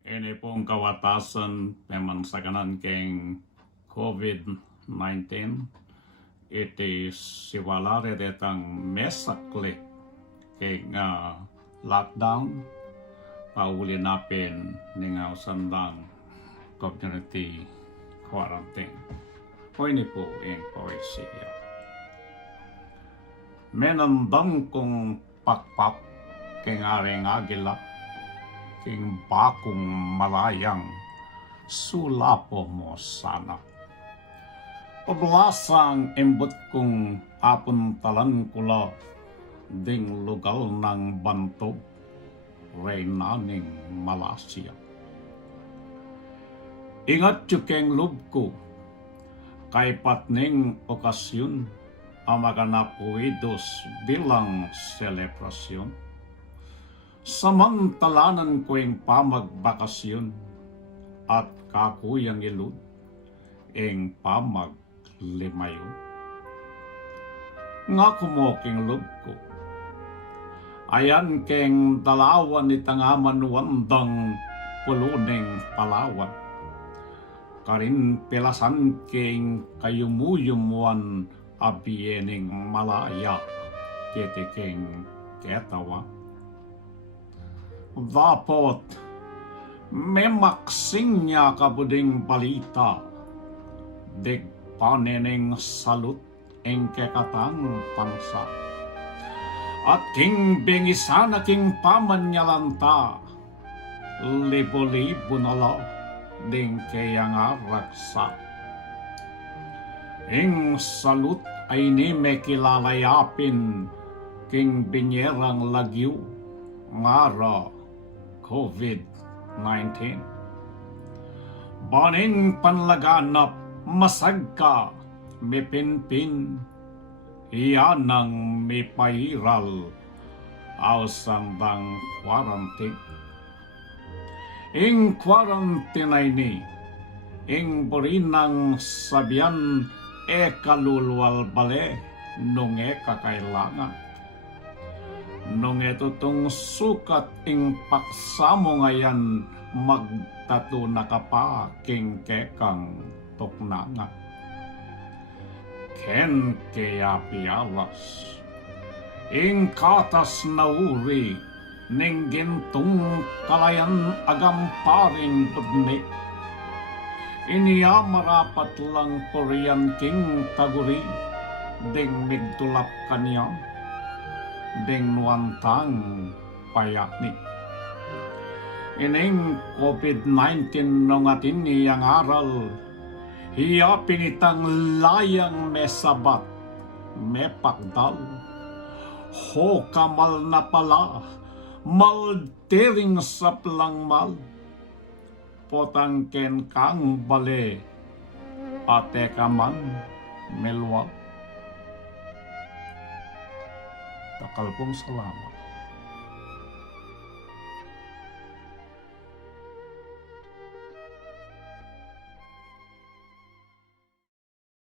Ini pong kawatasan memang sa kanan keng COVID-19. Iti siwalari detang mesaklik keng lockdown. Pauli napin ningaw sandang community quarantine. O ini po ang poesya. Menandang kong pakpak keng aring agila king bakong malayang sulapo mo sana. Pablasang embot kong apuntalan kula ding lugal ng bantog reynaning Malasya. Ingat yukeng loob ko kay patning okasyon ang maganapuidos bilang selebrasyon. Samantalanan ko yung pamagbakasyon at kakuyang ilud yung pamaglimayon. Nga kumoking loob ko, ayan keng dalawan ni tangaman wandang puluning Palawan. Karin pelasan keng kayumuyumuan abiyening Malaya ketiking ketawa. Dapat memaksing niya kabuding balita dig panening salut ang kekatang pangsa at king bingisana king pamanyalanta libo-libo na la ding kayang araksa ing salut ay ni may kilalayapin king binyerang lagyo ngara COVID-19. Baning panlaganap masagka mipinpin iyanang mipairal ausandang quarantine. Ing quarantine ay ni ing burinang sabian kalulwal bale nung kakailangan. Nung itutong sukat ing paksamo ngayon magtato na kapa king kekang tuknanga. Ken kaya pialas ing katas na uri ning gintong kalayan agamparing tudni. Iniya marapat lang Korean king taguri ding migtulap kanya ding nuantang payakni. Ining COVID-19 nung atin niyang aral, hiya pinitang layang mesabat, mepakdal, ho kamal na pala, maltering saplang mal, potangken kang bale, ate kaman melwa. Takal pong salamat.